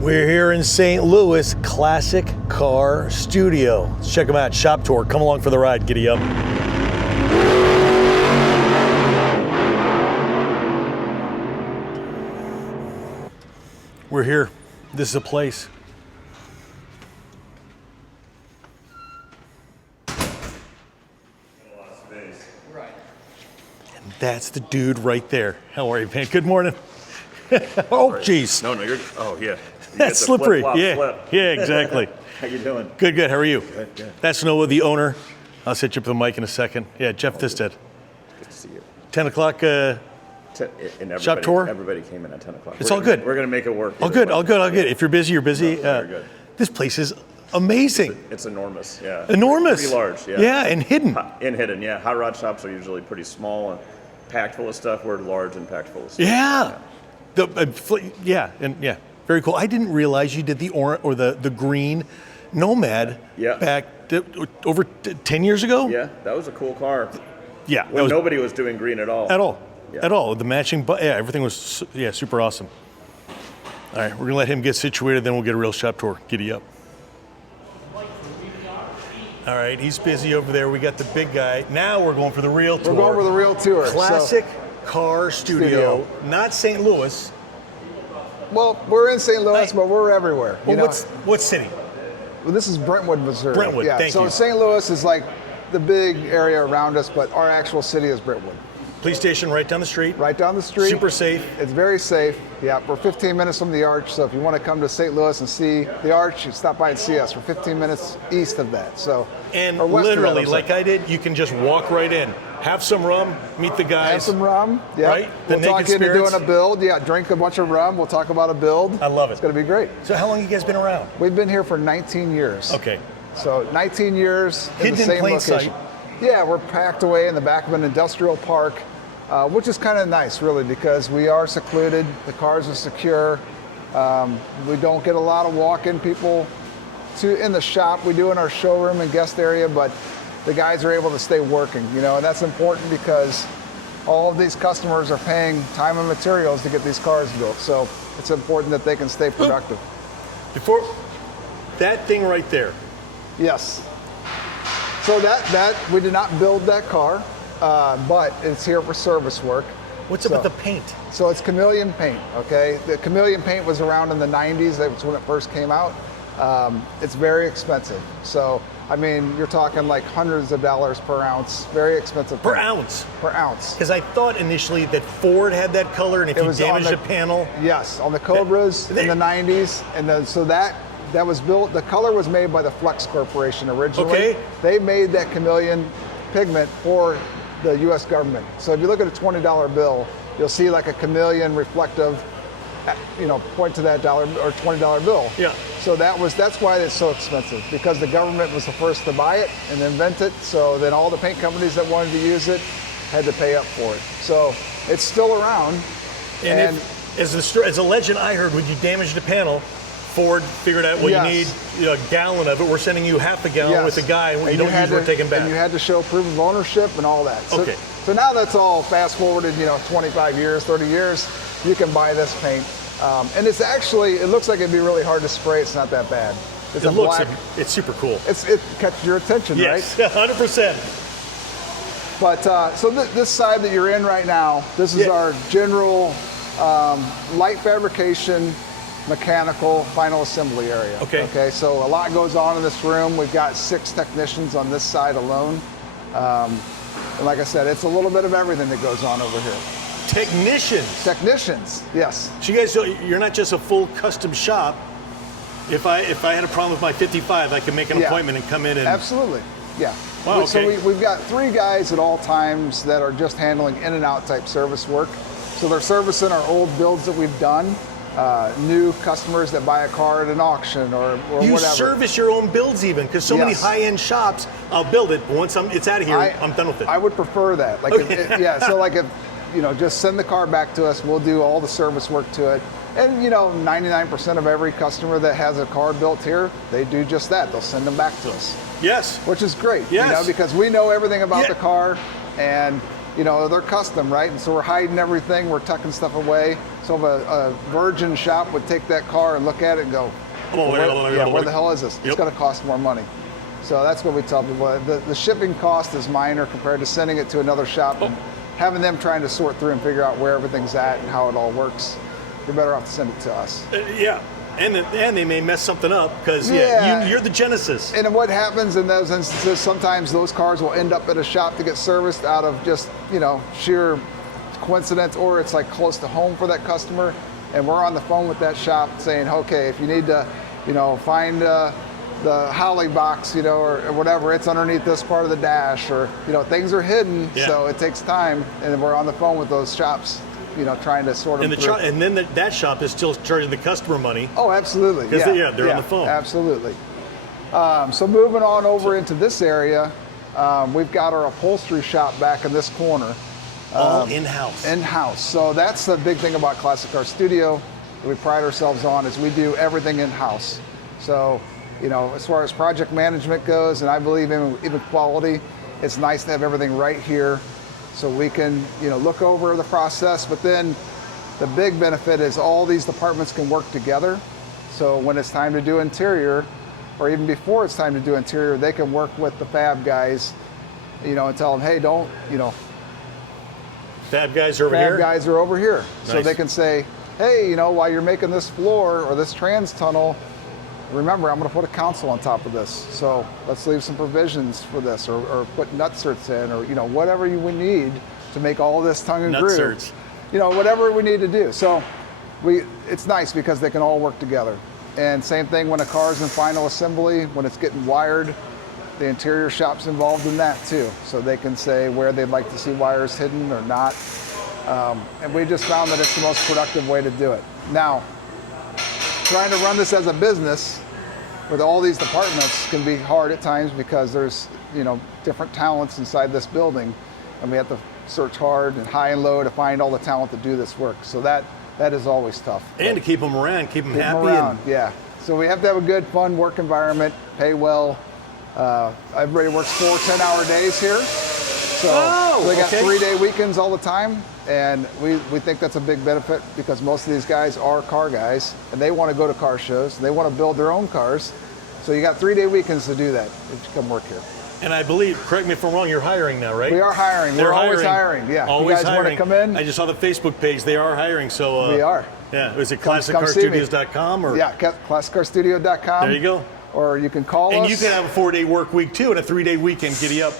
We're here in St. Louis, Classic Car Studio. Let's check them out. Shop tour. Come along for the ride. Giddy up. We're here. This is a place. And that's the dude right there. How are you, man? Good morning. Oh, jeez. No, you're. Oh, yeah. That's slippery. Yeah, flip. yeah, exactly. How you doing? Good, good. How are you? Good, good. That's Noah, the owner. I'll set you up with the mic in a second. Yeah, Jeff Thisted. Good to see you. 10 o'clock And everybody, shop tour? Everybody came in at 10 o'clock. It's all good. We're going to make it work. All good, all good, all good. If you're busy, you're busy. No, very good. This place is amazing. It's enormous, yeah. Enormous. Pretty large, yeah. Yeah, and hidden. And hidden, yeah. Hot rod shops are usually pretty small and packed full of stuff. We're large and packed full of stuff. Yeah. Yeah. Very cool. I didn't realize you did the the green Nomad back over 10 years ago. Yeah, that was a cool car. Yeah. When nobody was doing green at all. At all. Yeah. At all. The matching, everything was super awesome. All right, we're gonna let him get situated, then we'll get a real shop tour. Giddy up. All right, he's busy over there. We got the big guy. Now we're going for the real tour. We're going for the real tour. Classic Car Studio, not St. Louis. Well, we're in St. Louis, but we're everywhere. Well, what city? Well, this is Brentwood, Missouri. Brentwood, yeah. thank you. So St. Louis is like the big area around us, but our actual city is Brentwood. Police station right down the street. Right down the street. Super safe. It's very safe. Yeah, we're 15 minutes from the Arch, so if you want to come to St. Louis and see the Arch, you stop by and see us. We're 15 minutes east of that. And literally, like I did, you can just walk right in. Have some rum, meet the guys. Have some rum, yeah. Right? We'll talk you into doing a build. Yeah, drink a bunch of rum. We'll talk about a build. I love it. It's going to be great. So how long have you guys been around? We've been here for 19 years. Okay. So 19 years in the same plain location. sight. Yeah, we're packed away in the back of an industrial park, which is kind of nice, really, because we are secluded. The cars are secure. We don't get a lot of walk-in people in the shop. We do in our showroom and guest area, but the guys are able to stay working, and that's important because all of these customers are paying time and materials to get these cars built. So it's important that they can stay productive. Before that thing right there. Yes. So that we did not build that car, but it's here for service work. What's up with the paint? So it's chameleon paint, okay? The chameleon paint was around in the 90s. That's when it first came out. It's very expensive. So, I mean, you're talking like hundreds of dollars per ounce. Very expensive. Per ounce? Per ounce. Because I thought initially that Ford had that color, and if you damaged a panel. Yes, on the Cobras in the 90s. And so that was built, the color was made by the Flex Corporation originally. Okay. They made that chameleon pigment for the U.S. government. So if you look at a $20 bill, you'll see like a chameleon reflective, point to that dollar or $20 bill. Yeah. So that's why it's so expensive, because the government was the first to buy it and invent it. So then all the paint companies that wanted to use it had to pay up for it. So it's still around. And as a legend I heard, when you damaged a panel, Ford figured out, well, yes. you need a gallon of it. We're sending you half a gallon with the guy, and you don't use, we're taking back. And you had to show proof of ownership and all that. So, okay. So now that's all fast forwarded, 25 years, 30 years, you can buy this paint. And it's actually, it looks like it'd be really hard to spray. It's not that bad. It's super cool. It catches your attention, yes, right? 100%. But so this side that you're in right now, this is our general light fabrication, mechanical, final assembly area. Okay. So a lot goes on in this room. We've got 6 technicians on this side alone. And like I said, it's a little bit of everything that goes on over here. Technicians, yes. So you guys, you're not just a full custom shop. If I had a problem with my 55, I could make an appointment and come in and... Absolutely, yeah. Wow, So we've got 3 guys at all times that are just handling in and out type service work. So they're servicing our old builds that we've done, new customers that buy a car at an auction or whatever. You service your own builds even, because so many high-end shops, I'll build it, but once it's out of here, I'm done with it. I would prefer that. Like, so like if, just send the car back to us, we'll do all the service work to it. And 99% of every customer that has a car built here, they do just that. They'll send them back to us. Yes. Which is great, yes. Because we know everything about the car, and they're custom, right? And so we're hiding everything, we're tucking stuff away. So if a virgin shop would take that car and look at it and go, where the hell is this? It's going to cost more money. So that's what we tell people. The shipping cost is minor compared to sending it to another shop and having them trying to sort through and figure out where everything's at and how it all works. You're better off to send it to us. Yeah. And they may mess something up because you're the genesis. And what happens in those instances, sometimes those cars will end up at a shop to get serviced out of just, sheer coincidence, or it's like close to home for that customer. And we're on the phone with that shop saying, okay, if you need to, find the Holly box, or whatever, it's underneath this part of the dash, or, things are hidden, so it takes time. And we're on the phone with those shops, trying to sort them through. And then that shop is still charging the customer money. Oh, absolutely. Because they're on the phone. Absolutely. So moving on over into this area, we've got our upholstery shop back in this corner. All in-house. In-house. So that's the big thing about Classic Car Studio that we pride ourselves on, is we do everything in-house. So, as far as project management goes, and I believe in even quality, it's nice to have everything right here so we can, look over the process. But then the big benefit is all these departments can work together. So when it's time to do interior, or even before it's time to do interior, they can work with the fab guys, and tell them, hey, don't, Fab guys are over here? Fab guys are over here. Nice. So they can say, hey, while you're making this floor or this trans tunnel, remember, I'm going to put a console on top of this. So let's leave some provisions for this, or put nutserts in, or whatever we need to make all this tongue and groove. Nutserts. Whatever we need to do. So it's nice because they can all work together. And same thing when a car's in final assembly, when it's getting wired, the interior shop's involved in that too. So they can say where they'd like to see wires hidden or not. And we just found that it's the most productive way to do it. Now, trying to run this as a business with all these departments can be hard at times because there's, different talents inside this building, and we have to search hard and high and low to find all the talent to do this work. So that is always tough. And to keep them around, keep them happy. Yeah. So we have to have a good, fun work environment, pay well. Everybody works 4 10-hour days here. So they got 3-day weekends all the time. And we think that's a big benefit because most of these guys are car guys and they want to go to car shows. They want to build their own cars. So you got 3-day weekends to do that if you come work here. And I believe, correct me if I'm wrong, you're hiring now, right? We are hiring. We're always hiring. Yeah. Always you guys hiring. Want to come in? I just saw the Facebook page. They are hiring. So we are. Yeah. Is it classiccarstudios.com or? Yeah, classiccarstudio.com. There you go. Or you can call us. And you can have a 4-day work week too and a 3-day weekend. Giddy up.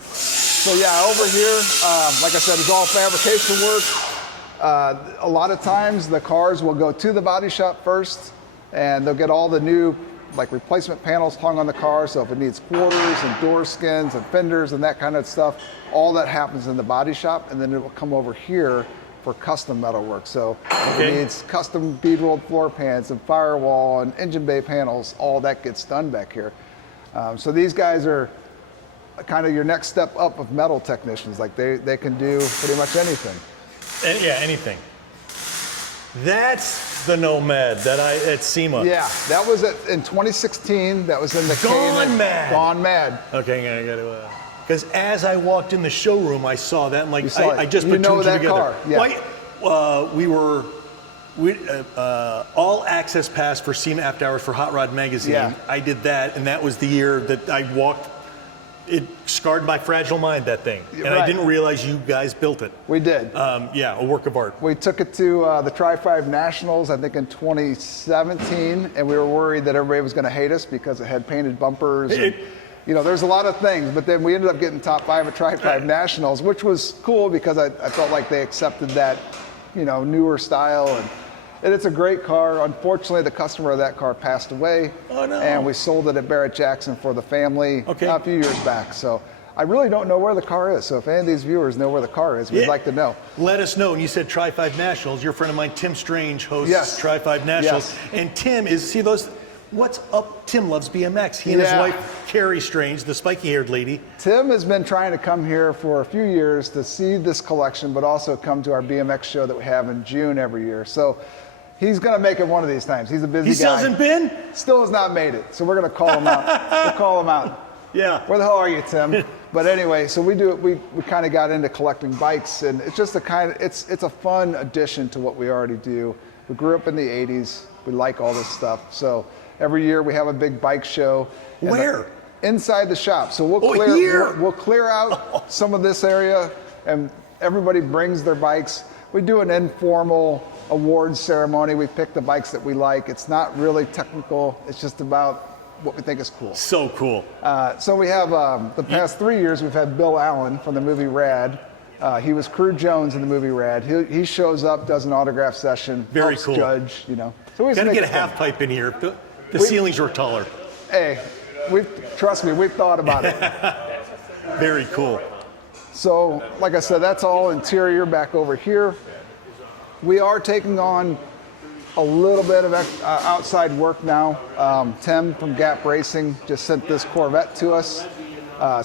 So yeah, over here, like I said, it's all fabrication work. A lot of times the cars will go to the body shop first, and they'll get all the new replacement panels hung on the car. So if it needs quarters and door skins and fenders and that kind of stuff, all that happens in the body shop, and then it will come over here for custom metal work. So it needs custom bead rolled floor pans and firewall and engine bay panels. All that gets done back here. So these guys are kind of your next step up of metal technicians. They can do pretty much anything. Anything. That's the Nomad at SEMA. Yeah, that was in 2016. That was in the Gone Mad. Gone Mad. Okay, I got to. Because as I walked in the showroom, I saw that. And I just put two and two together. Car. Yeah. We were all access pass for SEMA After Hours for Hot Rod Magazine. Yeah. I did that, and that was the year that I walked. It scarred my fragile mind, that thing. And right. I didn't realize you guys built it. We did. A work of art. We took it to the Tri-5 Nationals, I think in 2017, and we were worried that everybody was going to hate us because it had painted bumpers. There's a lot of things, but then we ended up getting top 5 at Tri-5 Nationals, which was cool because I felt like they accepted that, newer style. And it's a great car. Unfortunately, the customer of that car passed away. Oh, no. And we sold it at Barrett Jackson for the family a few years back. So I really don't know where the car is. So if any of these viewers know where the car is, we'd like to know. Let us know. And you said Tri-5 Nationals. Your friend of mine, Tim Strange, hosts Tri-5 Nationals. Yes. And Tim what's up? Tim loves BMX. He and his wife, Carrie Strange, the spiky-haired lady. Tim has been trying to come here for a few years to see this collection, but also come to our BMX show that we have in June every year. So he's going to make it one of these times. He's a busy guy. He still hasn't been? Still has not made it. So we're going to call him out. We'll call him out. Yeah. Where the hell are you, Tim? But anyway, so we kind of got into collecting bikes, and it's just it's a fun addition to what we already do. We grew up in the 80s. We like all this stuff. So every year we have a big bike show. Where? Inside the shop. So we'll clear out some of this area, and everybody brings their bikes. We do an informal awards ceremony. We pick the bikes that we like. It's not really technical. It's just about what we think is cool. So cool. So we have the past 3 years we've had Bill Allen from the movie Rad. He was Crew Jones in the movie Rad. He shows up, does an autograph session, Very helps cool. judge, So we Gotta get a half pipe in here. The ceilings are taller. Hey, trust me, we've thought about it. Very cool. So, like I said, that's all interior back over here. We are taking on a little bit of outside work now. Tim from Gap Racing just sent this Corvette to us.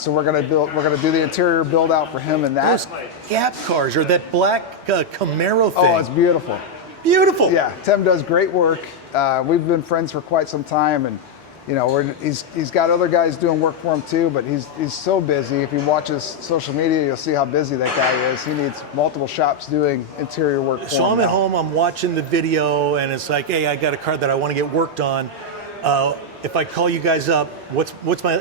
So we're gonna do the interior build out for him and that. Those Gap cars, or that black Camaro thing. Oh, it's beautiful. Beautiful. Yeah, Tim does great work. We've been friends for quite some time, and he's got other guys doing work for him too, but he's so busy. If you watch his social media, you'll see how busy that guy is. He needs multiple shops doing interior work for him. So I'm at home, I'm watching the video, and it's like, hey, I got a car that I want to get worked on. If I call you guys up,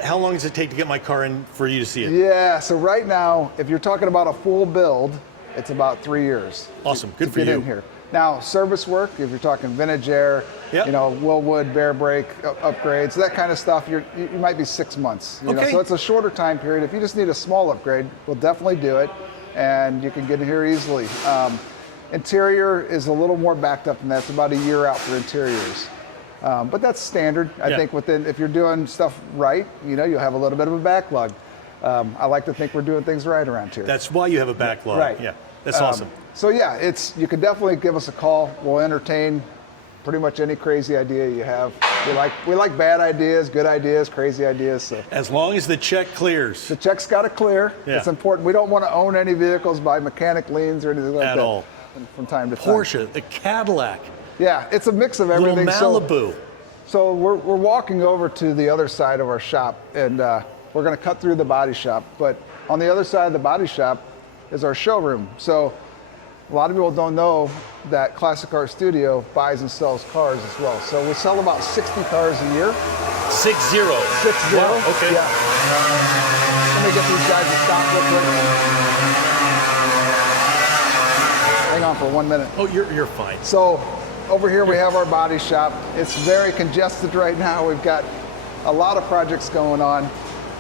how long does it take to get my car in for you to see it? Yeah, so right now, if you're talking about a full build, it's about 3 years. Awesome, good to for get you. in here. Now, service work, if you're talking vintage air, Yep. Willwood, Bear Brake upgrades, that kind of stuff, you might be 6 months. Okay. So it's a shorter time period. If you just need a small upgrade, we'll definitely do it, and you can get in here easily. Interior is a little more backed up than that. It's about a year out for interiors. But that's standard. I think if you're doing stuff right, you'll have a little bit of a backlog. I like to think we're doing things right around here. That's why you have a backlog. Right. Yeah, that's awesome. So yeah, you can definitely give us a call. We'll entertain pretty much any crazy idea you have. We like bad ideas, good ideas, crazy ideas. So. As long as the check clears. The check's got to clear. Yeah. It's important. We don't want to own any vehicles by mechanic liens or anything like that. At all. From time to time. Porsche, the Cadillac, Yeah, it's a mix of everything. little Malibu. So we're walking over to the other side of our shop, and we're going to cut through the body shop. But on the other side of the body shop is our showroom. So a lot of people don't know that Classic Car Studio buys and sells cars as well. So we sell about 60 cars a year. 6-0. 6-0. Wow, okay. Yeah. Let me get these guys to stop real quick. Hang on for 1 minute. Oh, you're fine. So over here we have our body shop. It's very congested right now. We've got a lot of projects going on,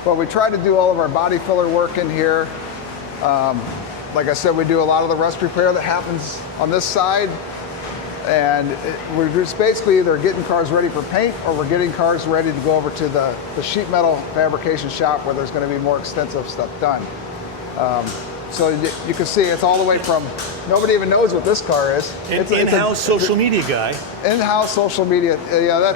but we try to do all of our body filler work in here. Like I said, we do a lot of the rust repair that happens on this side, and we're just basically either getting cars ready for paint or we're getting cars ready to go over to the sheet metal fabrication shop where there's going to be more extensive stuff done. So you can see it's all the way from, nobody even knows what this car is. It's in-house social media guy. In-house social media, yeah,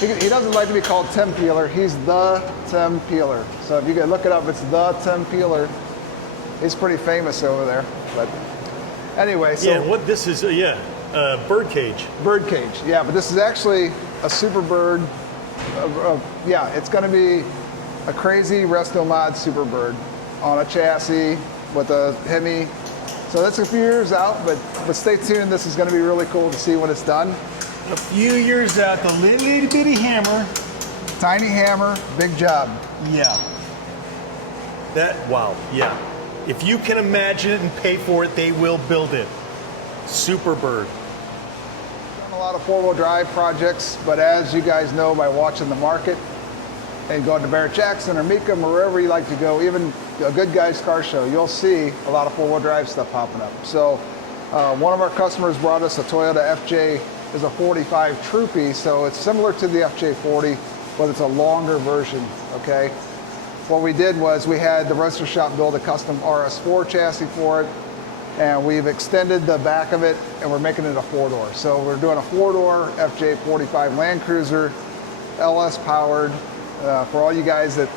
he doesn't like to be called Tim Peeler. He's the Tim Peeler. So if you can look it up, it's the Tim Peeler. He's pretty famous over there. But anyway, so this is birdcage. Birdcage, yeah, but this is actually a Superbird. It's going to be a crazy Restomods Superbird on a chassis with a Hemi. So that's a few years out, but stay tuned. This is going to be really cool to see when it's done. A few years out, the little bitty hammer. Tiny hammer, big job. Yeah. Wow, yeah. If you can imagine it and pay for it, they will build it. Superbird. Done a lot of four-wheel drive projects, but as you guys know by watching the market and going to Barrett-Jackson or Mecum or wherever you like to go, even a Good Guys Car Show, you'll see a lot of four-wheel drive stuff popping up. So one of our customers brought us a Toyota FJ. Is a 45 Troopy, so it's similar to the FJ40, but it's a longer version, okay? What we did was we had the Resto Shop build a custom RS4 chassis for it, and we've extended the back of it, and we're making it a four-door. So we're doing a four-door FJ45 Land Cruiser, LS powered. For all you guys that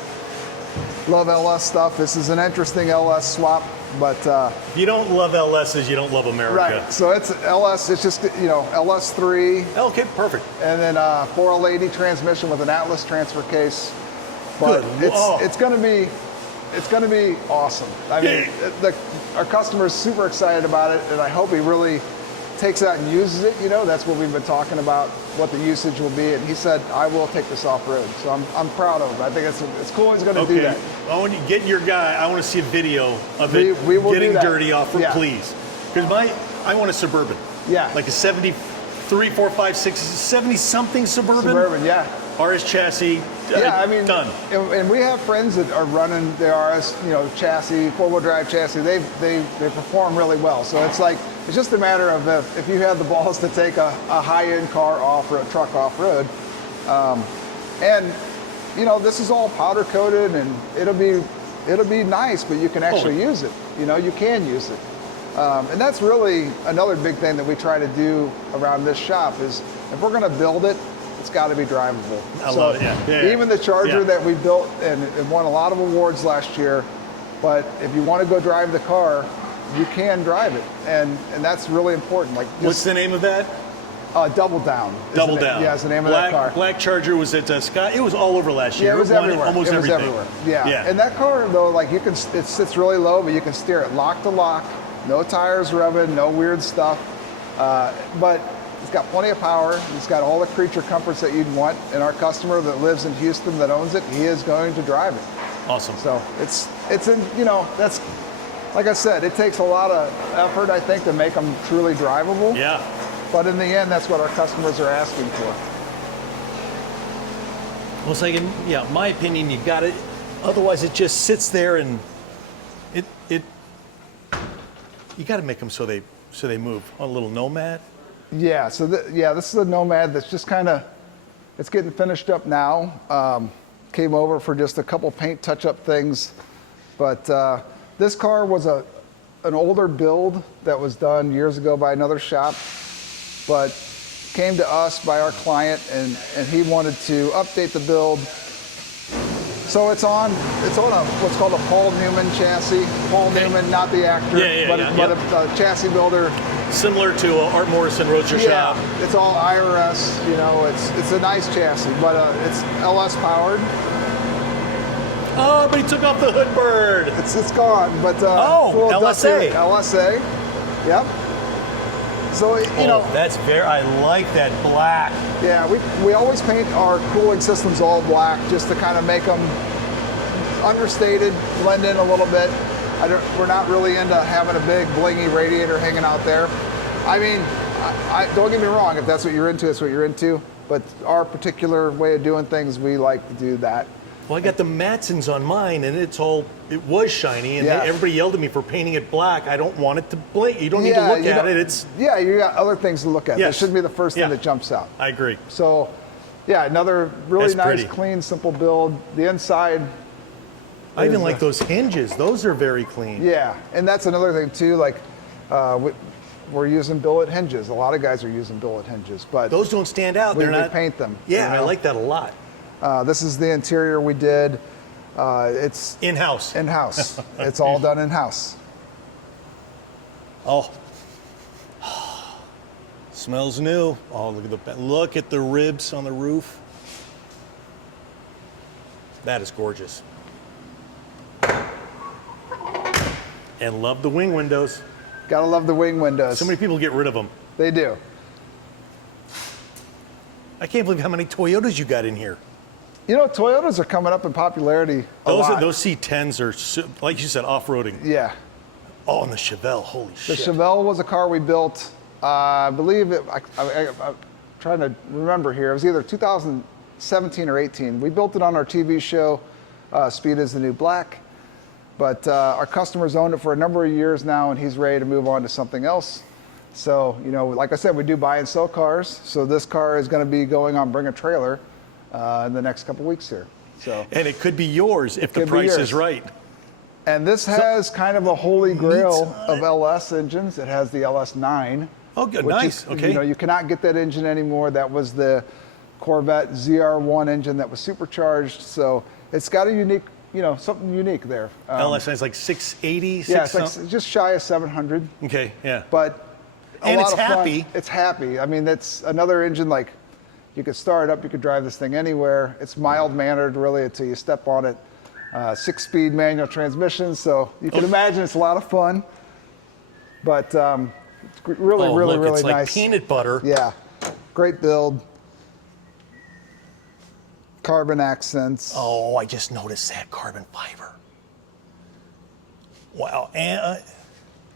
love LS stuff, this is an interesting LS swap, but if you don't love LSs, you don't love America. Right, so it's LS, it's just, LS3. Okay, perfect. And then 4L80 transmission with an Atlas transfer case. But Good. it's going to be awesome. I mean, our customer is super excited about it, and I hope he really takes it out and uses it. You know, that's what we've been talking about, what the usage will be. And he said, I will take this off road. So I'm proud of him. I think it's cool he's going to do that. I want you to get your guy. I want to see a video of it We will getting do that. dirty off road, Yeah. please. Because I want a Suburban. Yeah. Like a 73, 4, 5, 6, 70 something Suburban. Suburban, yeah. RS chassis. Yeah, I mean, done. And we have friends that are running the RS, chassis, 4-wheel drive chassis. They perform really well. So it's just a matter of if you have the balls to take a high-end car off-road, truck off-road. And this is all powder coated, and it'll be nice, but you can actually use it. You can use it. And that's really another big thing that we try to do around this shop is if we're going to build it, it's got to be drivable. I love it. Yeah. Even the Charger that we built and it won a lot of awards last year, but if you want to go drive the car, you can drive it, and that's really important. What's the name of that? Double Down. Double Down. Yeah, it's the name of that car. Black Charger was at Scott. It was all over last year. Yeah, it was won everywhere. Almost it was everything. everywhere. Yeah. And that car though, it sits really low, but you can steer it lock to lock. No tires revving, no weird stuff. But it's got plenty of power. It's got all the creature comforts that you'd want. And our customer that lives in Houston that owns it, he is going to drive it. Awesome. So it's that's, like I said, it takes a lot of effort, I think, to make them truly drivable. Yeah. But in the end, that's what our customers are asking for. Well, it's in my opinion, you got it. Otherwise, it just sits there and you got to make them so they move. A little Nomad. Yeah. So this is a Nomad that's just it's getting finished up now. Came over for just a couple paint touch-up things, but this car was an older build that was done years ago by another shop, but came to us by our client, and he wanted to update the build. So it's on what's called a Paul Newman chassis. Paul Newman, not the actor, but a chassis builder. Similar to Art Morrison Roadster Shop. It's all IRS. It's a nice chassis, but it's LS powered. Oh, but he took off the hood bird. It's gone, but full LSA. LSA. Yep. So that's I like that black. Yeah, we always paint our cooling systems all black just to kind of make them understated, blend in a little bit. We're not really into having a big blingy radiator hanging out there. I mean, I don't get me wrong, if that's what you're into, that's what you're into. But our particular way of doing things, we like to do that. Well, I got the Matsons on mine, and it was shiny, and everybody yelled at me for painting it black. I don't want it to blink. You don't need to look at it. You got other things to look at. Yes. That shouldn't be the first thing that jumps out. I agree. So, another really nice, pretty. clean, simple build. The inside. I even like those hinges. Those are very clean. Yeah, and that's another thing too. We're using billet hinges. A lot of guys are using billet hinges, but those don't stand out. We paint them. Yeah, I like that a lot. This is the interior we did. It's in-house. In-house. It's all done in-house. Oh, smells new. Oh, look at the ribs on the roof. That is gorgeous. And love the wing windows. Gotta love the wing windows. So many people get rid of them. They do. I can't believe how many Toyotas you got in here. Toyotas are coming up in popularity a lot. Those C10s are, like you said, off-roading. Yeah. Oh, and the Chevelle, holy shit. The Chevelle was a car we built, I believe, I'm trying to remember here, it was either 2017 or 18. We built it on our TV show, Speed is the New Black. But our customer's owned it for a number of years now, and he's ready to move on to something else. So, like I said, we do buy and sell cars. So this car is going to be going on Bring a Trailer in the next couple weeks here. So, and it could be yours if the price is right. And this has kind of a holy grail of LS engines. It has the LS9. Oh, good, nice. Okay. You cannot get that engine anymore. That was the Corvette ZR1 engine that was supercharged. So it's got a unique, something unique there. LS9 is like 680. Yeah, it's like just shy of 700. Okay, yeah. But and it's happy. It's happy. I mean, that's another engine You could start it up, you could drive this thing anywhere. It's mild-mannered, really, until you step on it. 6-speed manual transmission, so you can imagine it's a lot of fun. But it's really, really, look, really it's like nice. peanut butter. Yeah, great build. Carbon accents. Oh, I just noticed that carbon fiber. Wow, and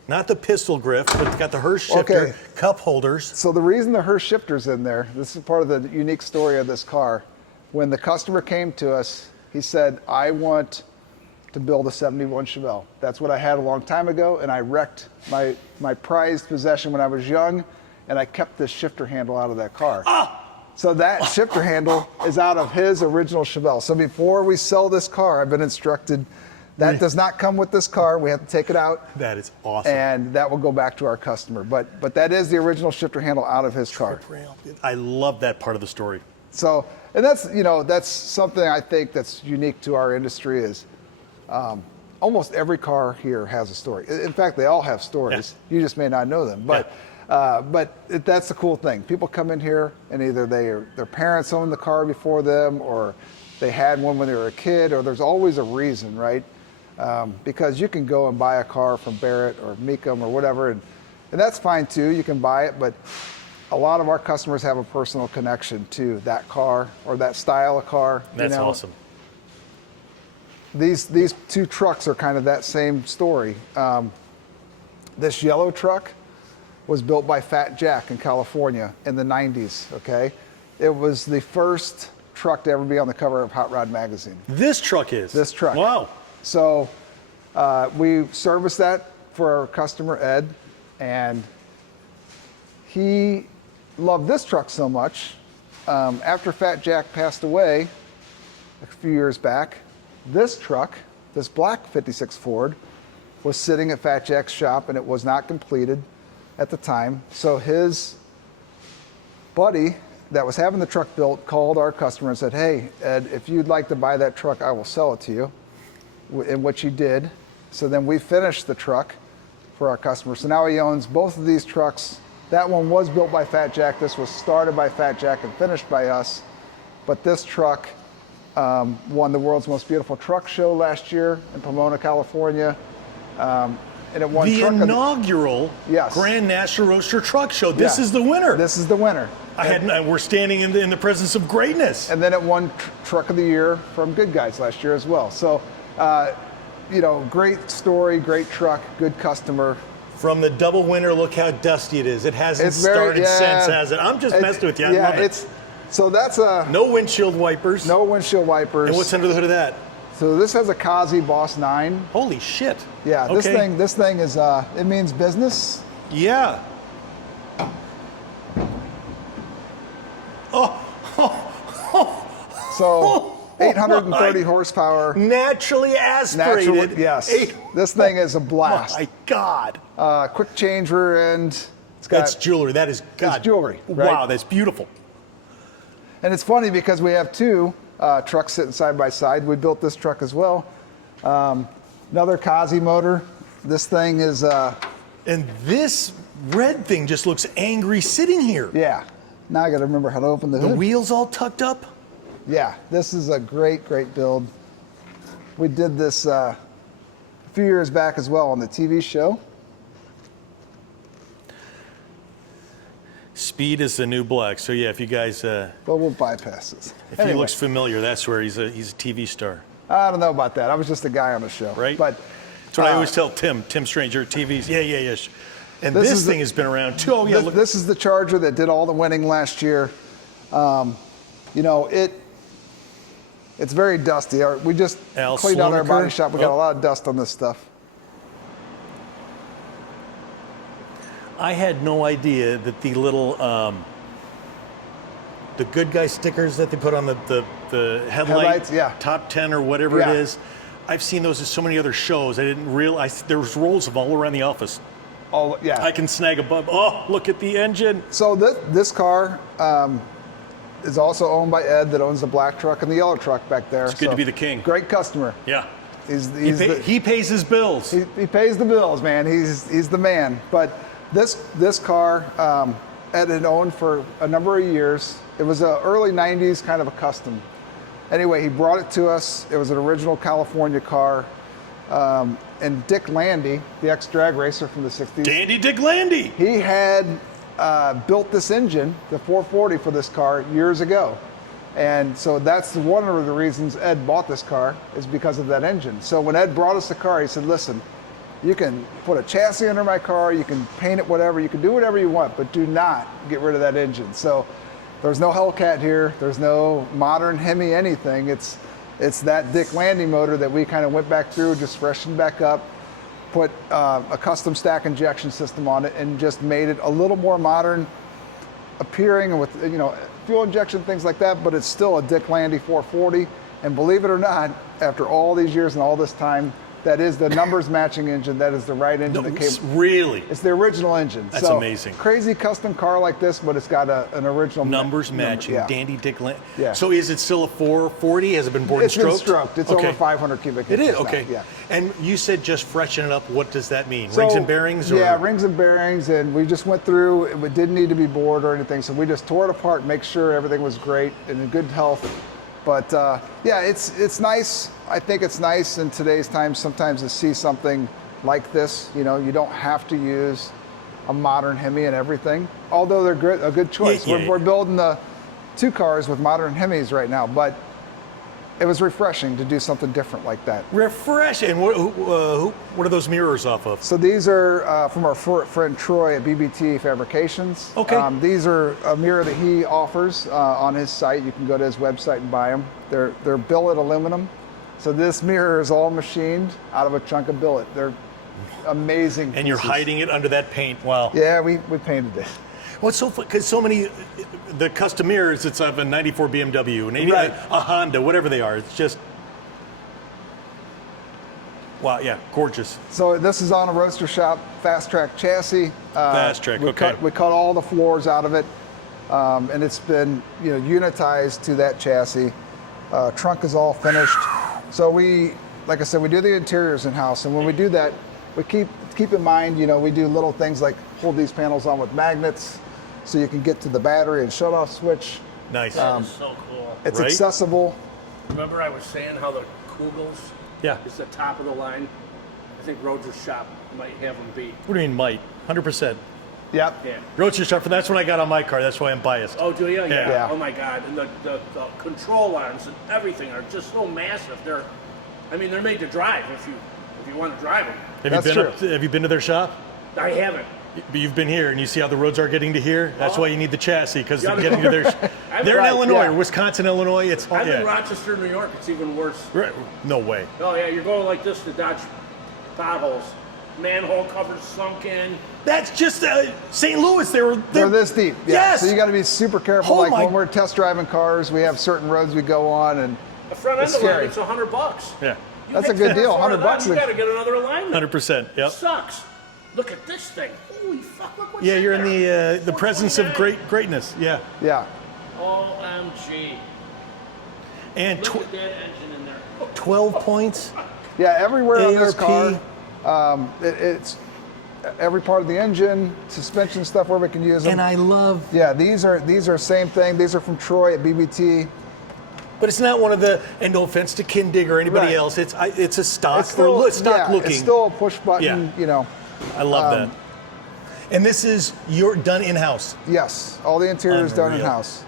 not the pistol grip, but it's got the Hurst shifter, Okay. cup holders. So the reason the Hurst shifter's in there, this is part of the unique story of this car. When the customer came to us, he said, I want to build a 71 Chevelle. That's what I had a long time ago, and I wrecked my prized possession when I was young, and I kept this shifter handle out of that car. So that shifter handle is out of his original Chevelle. So before we sell this car, I've been instructed that does not come with this car. We have to take it out. That is awesome. And that will go back to our customer. But that is the original shifter handle out of his car. I love that part of the story. So, and that's something I think that's unique to our industry is almost every car here has a story. In fact, they all have stories. Yeah. You just may not know them. But that's the cool thing. People come in here and either their parents owned the car before them, or they had one when they were a kid, or there's always a reason, right? Because you can go and buy a car from Barrett or Mecum or whatever, and that's fine too. You can buy it, but a lot of our customers have a personal connection to that car or that style of car. That's awesome. These two trucks are kind of that same story. This yellow truck was built by Fat Jack in California in the 90s, okay? It was the first truck to ever be on the cover of Hot Rod magazine. This truck is? This truck. Wow. So we serviced that for our customer, Ed, and he loved this truck so much. After Fat Jack passed away a few years back, this truck, this black 56 Ford, was sitting at Fat Jack's shop, and it was not completed at the time. So his buddy that was having the truck built called our customer and said, hey, Ed, if you'd like to buy that truck, I will sell it to you, in which he did. So then we finished the truck for our customer. So now he owns both of these trucks. That one was built by Fat Jack. This was started by Fat Jack and finished by us. But this truck won the world's most beautiful truck show last year in Pomona, California. And it won the inaugural Grand National Roadster Truck Show. This is the winner. This is the winner. We're standing in the presence of greatness. And then it won Truck of the Year from Good Guys last year as well. So, great story, great truck, good customer. From the double winner, look how dusty it is. It hasn't started since, has it? I'm just messing with you. I love it. So that's no windshield wipers. No windshield wipers. And what's under the hood of that? So this has a Kazi Boss 9. Holy shit. Yeah, okay. This thing is it means business. Yeah. So 830 horsepower. Naturally aspirated. Yes. This thing is a blast. Oh my God. Quick change rear end. That's jewelry. That is God. It's jewelry. Right? Wow, that's beautiful. And it's funny because we have two trucks sitting side by side. We built this truck as well. Another Kazi motor. This thing is... and this red thing just looks angry sitting here. Yeah. Now I got to remember how to open the hood. The wheels all tucked up? Yeah. This is a great, great build. We did this a few years back as well on the TV show. Speed is the new black. So yeah, if you guys... well, we'll bypass this. If he looks familiar, that's where he's a TV star. I don't know about that. I was just a guy on the show. Right? But that's what I always tell Tim Stranger, TVs. Yeah. And this thing has been around too. Oh yeah, look. This is the Charger that did all the winning last year. It's very dusty. We just cleaned out our body shop. We got a lot of dust on this stuff. I had no idea that the little the good guy stickers that they put on the headlights, top 10 or whatever it is. I've seen those at so many other shows. I didn't realize there was rolls of all around the office. Oh yeah. I can snag a bump. Oh, look at the engine. So this car is also owned by Ed, that owns the black truck and the yellow truck back there. It's good to be the king. Great customer. Yeah. He pays his bills. He pays the bills, man. He's the man. But this car, Ed had owned for a number of years. It was a early 90s kind of a custom. Anyway, he brought it to us. It was an original California car. And Dick Landy, the ex-drag racer from the 60s. Dandy Dick Landy. He had built this engine, the 440 for this car years ago. And so that's one of the reasons Ed bought this car, is because of that engine. So when Ed brought us the car, he said, listen, you can put a chassis under my car, you can paint it whatever, you can do whatever you want, but do not get rid of that engine. So there's no Hellcat here, there's no modern Hemi anything. It's that Dick Landy motor that we kind of went back through, just freshened back up, put a custom stack injection system on it, and just made it a little more modern appearing with, you know, fuel injection, things like that, but it's still a Dick Landy 440. And believe it or not, after all these years and all this time, that is the numbers matching engine. That is the right engine that came. Really? It's the original engine. That's amazing. Crazy custom car like this, but it's got an original numbers matching. Yeah. Dandy Dick Landy. Yeah. So is it still a 440? Has it been bored and stroked? It's been stroked. It's over 500 cubic It inches is, okay. now. Yeah. And you said just freshen it up. What does that mean? So, rings and bearings? Or? Yeah, rings and bearings. And we just went through, it didn't need to be bored or anything. So we just tore it apart, make sure everything was great and in good health. But yeah, it's nice. I think it's nice in today's time sometimes to see something like this. You know, you don't have to use a modern Hemi and everything, although they're a good choice. Yeah. We're building the 2 cars with modern Hemis right now, but it was refreshing to do something different like that. Refreshing. What are those mirrors off of? So these are from our friend Troy at BBT Fabrications. Okay. These are a mirror that he offers on his site. You can go to his website and buy them. They're billet aluminum. So this mirror is all machined out of a chunk of billet. They're amazing. And you're pieces. hiding it under that paint. Wow. Yeah, we painted it. Well, it's so fun because so many, the custom mirrors, it's of a 94 BMW, an 80, Right. a Honda, whatever they are. It's just, wow, yeah, gorgeous. So this is on a Roadster Shop Fast Track chassis. Fast Track, okay. We cut all the floors out of it, and it's been unitized to that chassis. Trunk is all finished. So we, like I said, we do the interiors in house, and when we do that, we keep in mind, we do little things like hold these panels on with magnets, so you can get to the battery and shut off switch. Nice. That is so cool. It's Right? accessible. Remember I was saying how the Kugels Yeah. is the top of the line? I think Roadster Shop might have them beat. What do you mean, might? 100%. Yep. Yeah. Roadster Shop, that's what I got on my car. That's why I'm biased. Oh, do you? Yeah. Yeah. Oh my God. And the control arms and everything are just so massive. They're made to drive if you want to drive them. Have you been to their shop? I haven't. But you've been here and you see how the roads are getting to here? That's why you need the chassis, because Yeah. getting to their... They're in Right, Illinois, yeah. Wisconsin, Illinois. I'm in Rochester, New York. It's even worse. Right. No way. Oh yeah, you're going like this to dodge potholes. Manhole covers sunk in. That's just St. Louis. They're this deep. Yeah. Yes. So you got to be super careful. Oh like my- when we're test driving cars, we have certain roads we go on, and The front end It's of it, scary. it's $100. Yeah. You That's hit a good that deal, far $100 down, You got to get another alignment. 100%. Yep. Sucks. Look at this thing. Holy fuck! Look what's Yeah, you're in there. the presence of 429. greatness. Yeah. yeah. OMG! And Look at that engine in there. 12 points. Yeah, everywhere on this ARP. car, it's every part of the engine, suspension stuff, where we can use them. And I love... Yeah, these are same thing. These are from Troy at BBT. But it's not one of the, and no offense to Kindig or anybody Right. else, it's a stock, It's still, stock looking. It's still a push button. Yeah. I love that. And this is done in-house. Yes, all the interior is done in Unreal. house.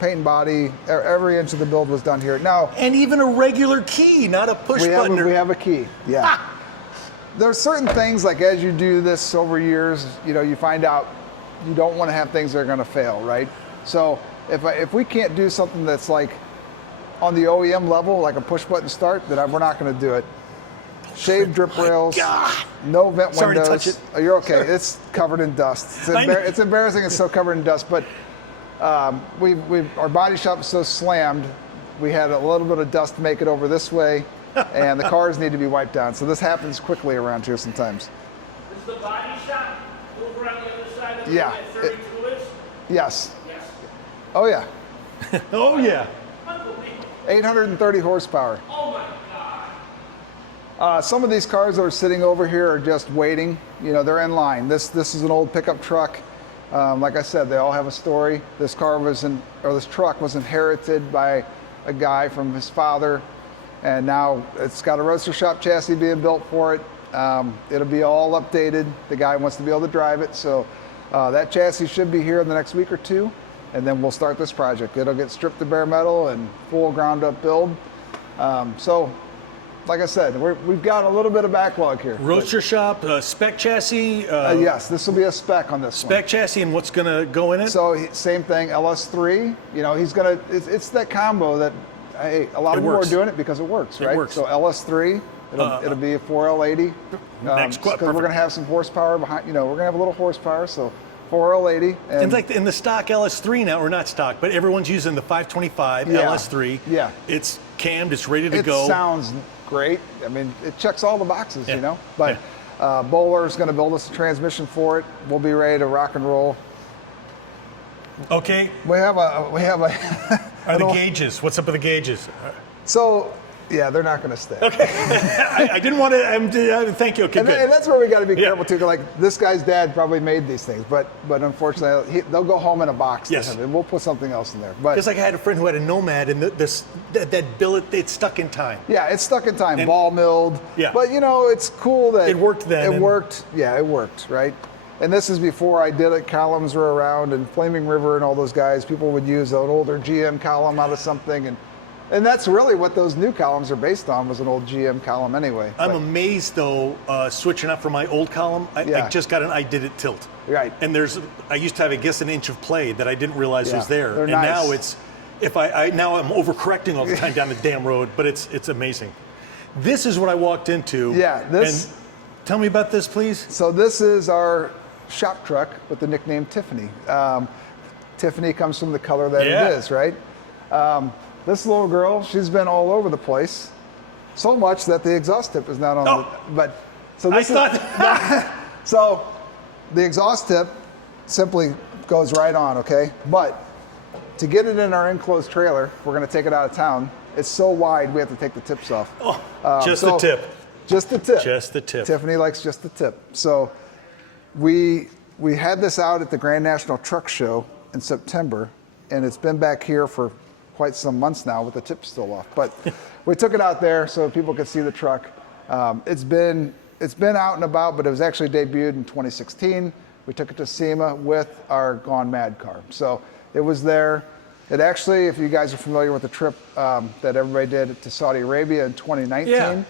Paint and body, every inch of the build was done here. Now And even a regular key, not a push we button. have a key. Yeah. There's certain things, like as you do this over years, you find out you don't want to have things that are going to fail, right? So if we can't do something that's like on the OEM level, like a push button start, then we're not going to do it. Shaved drip rails, God. no vent Sorry to windows. touch it. Oh, you're okay. It's covered in dust. It's embarrassing. It's so covered in dust. But our body shop is so slammed. We had a little bit of dust make it over this way, and the cars need to be wiped down. So this happens quickly around here sometimes. Is the body shop over on the other side of the Yeah, where that 32 is? Yes. Yes. Oh yeah. Oh, yeah. Unbelievable. 830 horsepower. Oh my God. Some of these cars that are sitting over here are just waiting. They're in line. This is an old pickup truck. Like I said, they all have a story. This truck was inherited by a guy from his father, and now it's got a roadster shop chassis being built for it. It'll be all updated. The guy wants to be able to drive it, so that chassis should be here in the next week or two, and then we'll start this project. It'll get stripped to bare metal and full ground up build. So, like I said, we've got a little bit of backlog here. Roadster shop, spec chassis. Yes, this will be a spec on this spec chassis, and what's going to go in it? So same thing, LS3. You know, it's that combo that a lot of people are doing it because it works, right? It works. So LS3, it'll be a 4L80. Next, because we're going to have some horsepower behind. You know, we're going to have a little horsepower, so 4L80. And like in the stock LS3 now, or not stock, but everyone's using the 525 LS3. Yeah. It's cammed, it's ready to go. It sounds great. I mean, it checks all the boxes, you know. But Bowler's going to build us a transmission for it. We'll be ready to rock and roll. Okay. We have a. Are the gauges? What's up with the gauges? So. Yeah, they're not going to stay. Okay. I didn't want to. Thank you. Okay, and, good. And that's where we got to be careful too. Like this guy's dad probably made these things, but unfortunately they'll go home in a box. Yes. And we'll put something else in there. But just like I had a friend who had a Nomad, and that billet, it's stuck in time. Yeah, it's stuck in time. Ball milled. Yeah. But you know, it's cool that it worked then. It worked. Yeah, it worked. Right. And this is before I did it. Columns were around, and Flaming River and all those guys. People would use an older GM column out of something, and that's really what those new columns are based on, was an old GM column anyway. I'm amazed though, switching up from my old column. I just got I did it tilt. Right. And I used to have, I guess, an inch of play that I didn't realize was there. They're and nice. now it's, now I'm overcorrecting all the time down the damn road, but it's amazing. This is what I walked into. Yeah, this. And tell me about this, please. So this is our shop truck with the nickname Tiffany. Tiffany comes from the color that it is, right? This little girl, she's been all over the place, so much that the exhaust tip is not on. So the exhaust tip simply goes right on, okay? But to get it in our enclosed trailer, we're going to take it out of town. It's so wide, we have to take the tips off. Just the tip. Just the tip. Just the tip. Tiffany likes just the tip. So we had this out at the Grand National Truck Show in September, and it's been back here for quite some months now with the tip still off. But we took it out there so people could see the truck. It's been out and about, but it was actually debuted in 2016. We took it to SEMA with our Gone Mad car. So it was there. It actually, if you guys are familiar with the trip that everybody did to Saudi Arabia in 2019,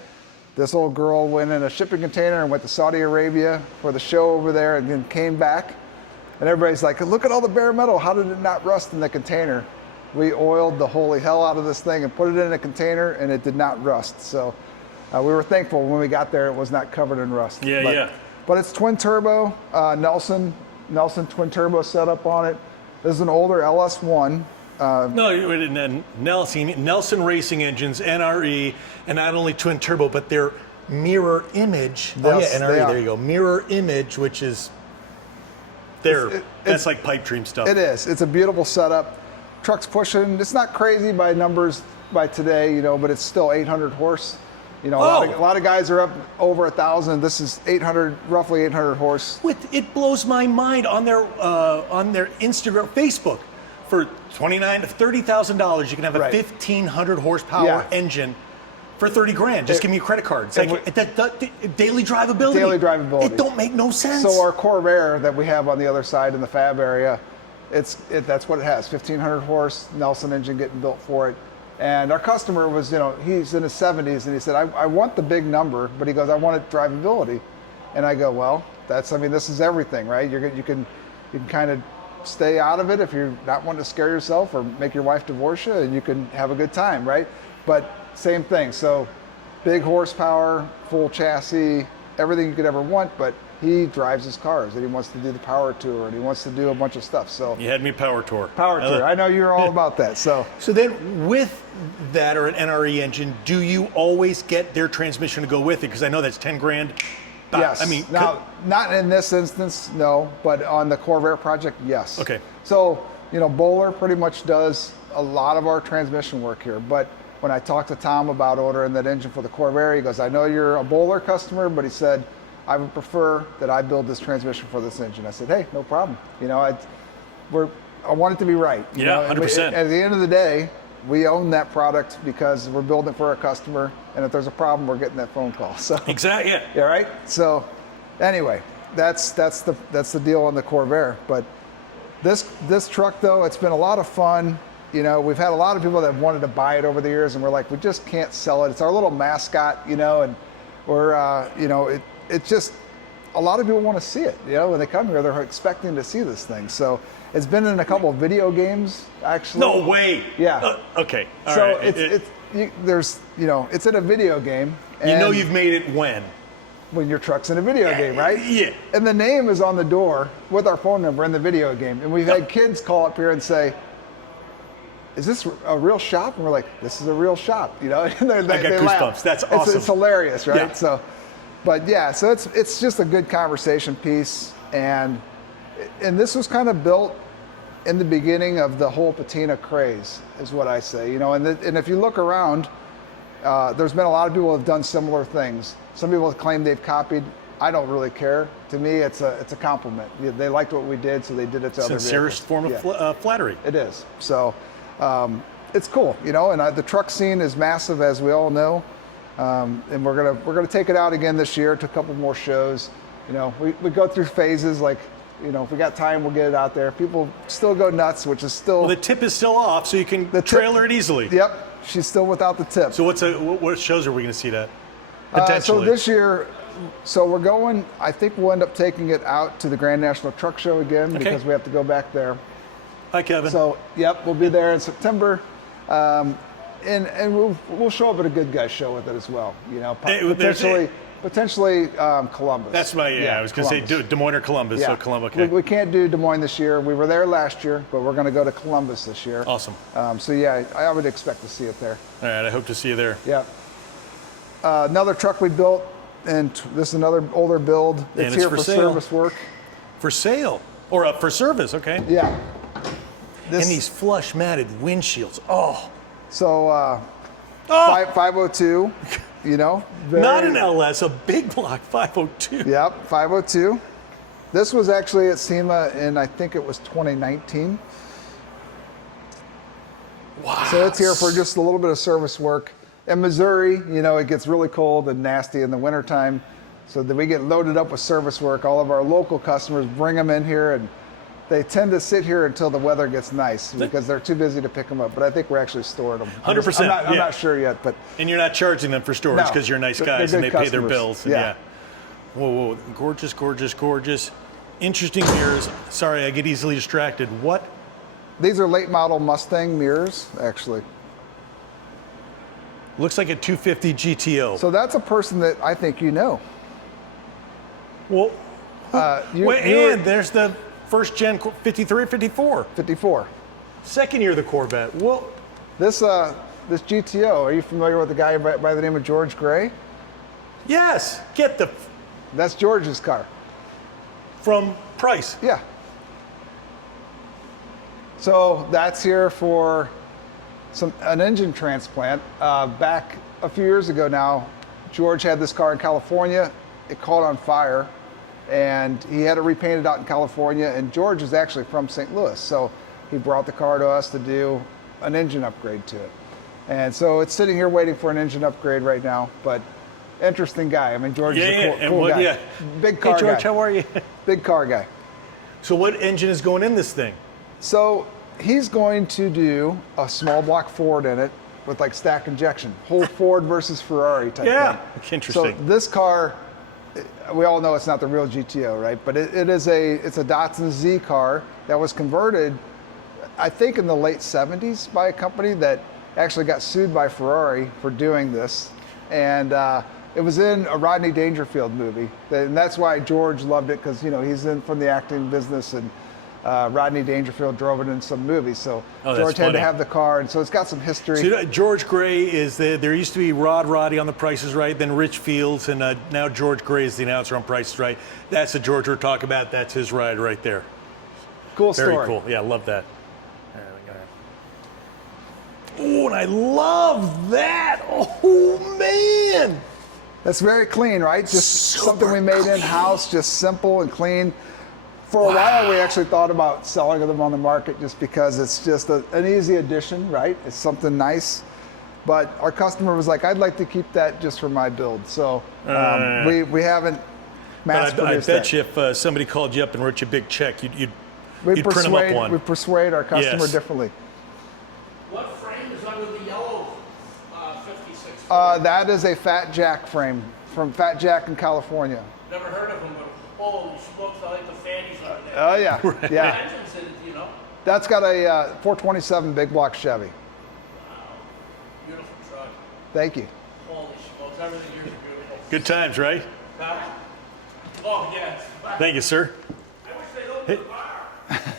this old girl went in a shipping container and went to Saudi Arabia for the show over there, and then came back. And everybody's like, look at all the bare metal. How did it not rust in the container? We oiled the holy hell out of this thing and put it in a container, and it did not rust. So we were thankful when we got there it was not covered in rust. But it's twin turbo, Nelson twin turbo setup on it. This is an older LS1. Nelson Racing Engines, NRE, and not only twin turbo, but they're mirror image. Yes, NRE, there you go. Mirror image, which is that's like pipe dream stuff. It is. It's a beautiful setup. Truck's pushing. It's not crazy by numbers by today, but it's still 800 horse. A lot of guys are up over 1,000. This is 800, roughly 800 horse. It blows my mind on their Instagram, Facebook, for $29,000 to $30,000, you can have a 1,500 horsepower engine for $30,000. Just give me a credit card. It's like daily drivability. Daily drivability. It don't make no sense. So our Corvair that we have on the other side in the fab area, that's what it has. 1,500 horse Nelson engine getting built for it. And our customer was, he's in his 70s, and he said, I want the big number, but he goes, I want it drivability. And I go, well, this is everything, right? You can kind of stay out of it if you're not wanting to scare yourself or make your wife divorce you, and you can have a good time, right? But same thing. So big horsepower, full chassis, everything you could ever want, but he drives his cars, and he wants to do the power tour, and he wants to do a bunch of stuff. So you had me power tour. Power tour. I know you're all about that. So then with that, or an NRE engine, do you always get their transmission to go with it? Because I know that's $10,000. Yes. Now, not in this instance, no, but on the Corvair project, yes. Okay. So, Bowler pretty much does a lot of our transmission work here. But when I talked to Tom about ordering that engine for the Corvair, he goes, I know you're a Bowler customer, but he said, I would prefer that I build this transmission for this engine. I said, hey, no problem. You know, I want it to be right. You Yeah, know? And 100%. at the end of the day, we own that product because we're building it for our customer, and if there's a problem, we're getting that phone call. So Exactly. Yeah. yeah, right. So anyway, that's the deal on the Corvair. But this truck though, it's been a lot of fun. You know, we've had a lot of people that wanted to buy it over the years, and we're like, we just can't sell it. It's our little mascot, you know, and we're you know, it just, a lot of people want to see it. You know, when they come here, they're expecting to see this thing. So it's been in a couple of video games, actually. No way. Yeah. Okay. All So right. there's, you know, it's in a video game. And You know you've made it when? when your truck's in a video game, right? Yeah. And the name is on the door with our phone number in the video game. And we've had kids call up here and say, is this a real shop? And we're like, this is a real shop, you know? And I got goosebumps. That's awesome. It's hilarious, right? Yeah. So, but yeah, so it's just a good conversation piece. And this was kind of built in the beginning of the whole patina craze, is what I say. You know, and if you look around, there's been a lot of people who have done similar things. Some people have claimed they've copied. I don't really care. To me, it's a compliment. They liked what we did, so they did it to other Sincerest vehicles. form of flattery. It is. So it's cool, you know. And the truck scene is massive, as we all know. And we're gonna take it out again this year to a couple more shows. You know, we go through phases like, you know, if we got time, we'll get it out there. People still go nuts, which is still. Well, the tip is still off, so you can trailer it easily. Yep, she's still without the tip. So what shows are we going to see that? So Potentially. this year, we're going. I think we'll end up taking it out to the Grand National Truck Show again because we have to go back there. Hi, Kevin. So yep, we'll be there in September. And we'll show up at a Good Guys show with it as well. You know, potentially Columbus. That's my I was going to say Des Moines or Columbus. Yeah. So Columbus. Okay. We can't do Des Moines this year. We were there last year, but we're going to go to Columbus this year. Awesome. So yeah, I would expect to see it there. All right. I hope to see you there. Yeah. Another truck we built, and this is another older build. It's here for service work. For sale or for service? Okay. Yeah. And these flush matted windshields. Oh. So 502, you know. Not an LS, a big block 502. Yep, 502. This was actually at SEMA in, I think it was 2019. Wow. So it's here for just a little bit of service work. In Missouri, you know, it gets really cold and nasty in the wintertime. So that we get loaded up with service work. All of our local customers bring them in here, and they tend to sit here until the weather gets nice because they're too busy to pick them up. But I think we're actually storing them. 100%. I'm not sure yet, but. And you're not charging them for storage because you're nice guys and they pay their bills. And Yeah. Whoa, gorgeous, gorgeous, gorgeous. Interesting mirrors. Sorry, I get easily distracted. What? These are late model Mustang mirrors, actually. Looks like a 250 GTO. So that's a person that I think you know. Well, and there's the first gen 53 or 54. 54. Second year of the Corvette. Well, this GTO, are you familiar with the guy by the name of George Gray? yes. That's George's car. From Price. Yeah. So that's here for an engine transplant. Back a few years ago now, George had this car in California. It caught on fire, and he had it repainted out in California. And George is actually from St. Louis, so he brought the car to us to do an engine upgrade to it. And so it's sitting here waiting for an engine upgrade right now. But interesting guy. I mean, George is a cool guy. Yeah. Big car Hey, George, guy. how are you? Big car guy. So what engine is going in this thing? So he's going to do a small block Ford in it with like stack injection, whole Ford versus Ferrari type thing. Interesting. So this car, we all know it's not the real GTO, right? But it's a Datsun Z car that was converted, I think, in the late 70s by a company that actually got sued by Ferrari for doing this. And it was in a Rodney Dangerfield movie. And that's why George loved it, because, you know, he's from the acting business, and Rodney Dangerfield drove it in some movies. So George had to have the car, and so it's got some history. So George Gray is there used to be Roddy on The Price is Right, then Rich Fields, and now George Gray is the announcer on Price is Right. That's the George we're talking about. That's his ride right there. Cool story. Very cool. Yeah, I love that. Oh, and I love that. Oh, man. That's very clean, right? Just Super something we made in-house, just simple and clean. For a while, we actually thought about selling them on the market just because it's just an easy addition, right? It's something nice. But our customer was like, I'd like to keep that just for my build. So we haven't mass produced I bet that. you if somebody called you up and wrote you a big check, you'd We print them up one. We persuade our customer Yes. differently. What frame is under the yellow 56? That is a Fat Jack frame from Fat Jack in California. Never heard of them, but holy smokes, I like the fannies on that. Oh yeah, yeah. Engines in it, you know. That's got a 427 big block Chevy. Beautiful truck. Thank you. Holy smokes, everything here is beautiful. Good times, right? Oh, yes. Thank you, sir. I wish they'd open the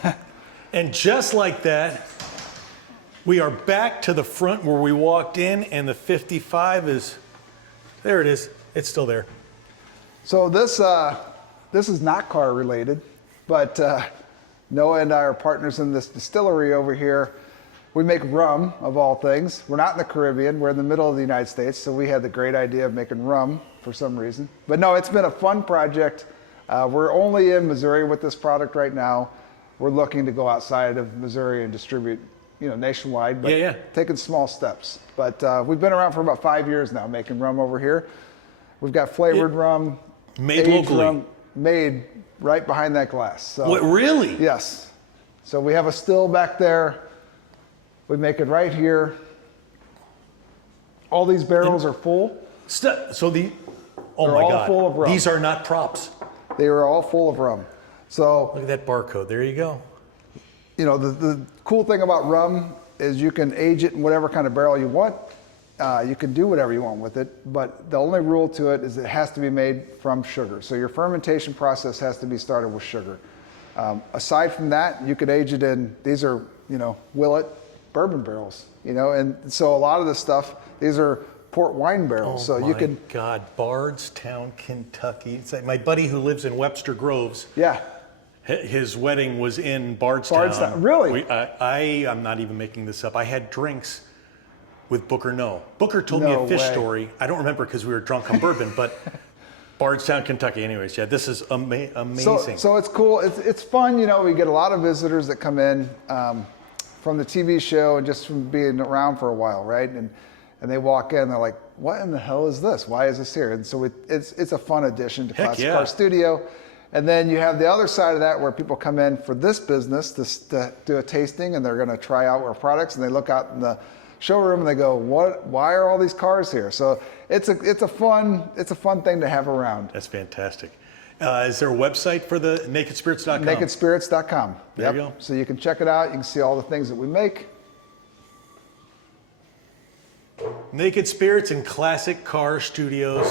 bar. And just like that, we are back to the front where we walked in, and the 55 is, there it is. It's still there. So this is not car related, but Noah and I are partners in this distillery over here. We make rum, of all things. We're not in the Caribbean. We're in the middle of the United States, so we had the great idea of making rum for some reason. But no, it's been a fun project. We're only in Missouri with this product right now. We're looking to go outside of Missouri and distribute, nationwide, but taking small steps. But we've been around for about 5 years now making rum over here. We've got flavored rum, Made aged locally. rum, made right behind that glass. So, What, really? yes. So we have a still back there. We make it right here. All these barrels are full. So the, oh They're my all God. full of rum. These are not props. They are all full of rum. So, Look at that barcode. There you go. the cool thing about rum is you can age it in whatever kind of barrel you want. You can do whatever you want with it, but the only rule to it is it has to be made from sugar. So your fermentation process has to be started with sugar. Aside from that, you could age it in, these are, Willet bourbon barrels, and so a lot of this stuff, these are port wine barrels. Oh so my you can, God, Bardstown, Kentucky. It's like my buddy who lives in Webster Groves. yeah. His wedding was in Bardstown. Bardstown, really? I'm not even making this up. I had drinks with Booker No. Booker told me No a fish way. story. I don't remember because we were drunk on bourbon, but Bardstown, Kentucky. Anyways, yeah, this is amazing. So it's cool. It's fun. We get a lot of visitors that come in from the TV show and just from being around for a while, right? And they walk in, they're like, "What in the hell is this? Why is this here?" And so it's a fun addition to Heck Classic yeah. Car Studio. And then you have the other side of that where people come in for this business to do a tasting, and they're going to try out our products, and they look out in the showroom and they go, "What? Why are all these cars here?" So it's a fun thing to have around. That's fantastic. Is there a website for the nakedspirits.com? Nakedspirits.com. There you go. So you can check it out. You can see all the things that we make. Naked Spirits and Classic Car Studios.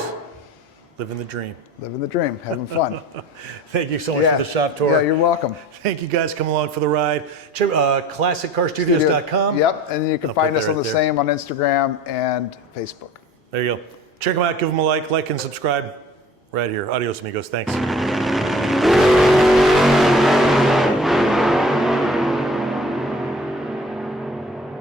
Living the dream. Living the dream, having fun. Thank you so much for the shop tour. Yeah, you're welcome. Thank you guys coming along for the ride. ClassicCarStudios.com. Yep, and you can I'll find put us that on the right there. same on Instagram and Facebook. There you go. Check them out. Give them a like and subscribe right here. Adios, amigos. Thanks.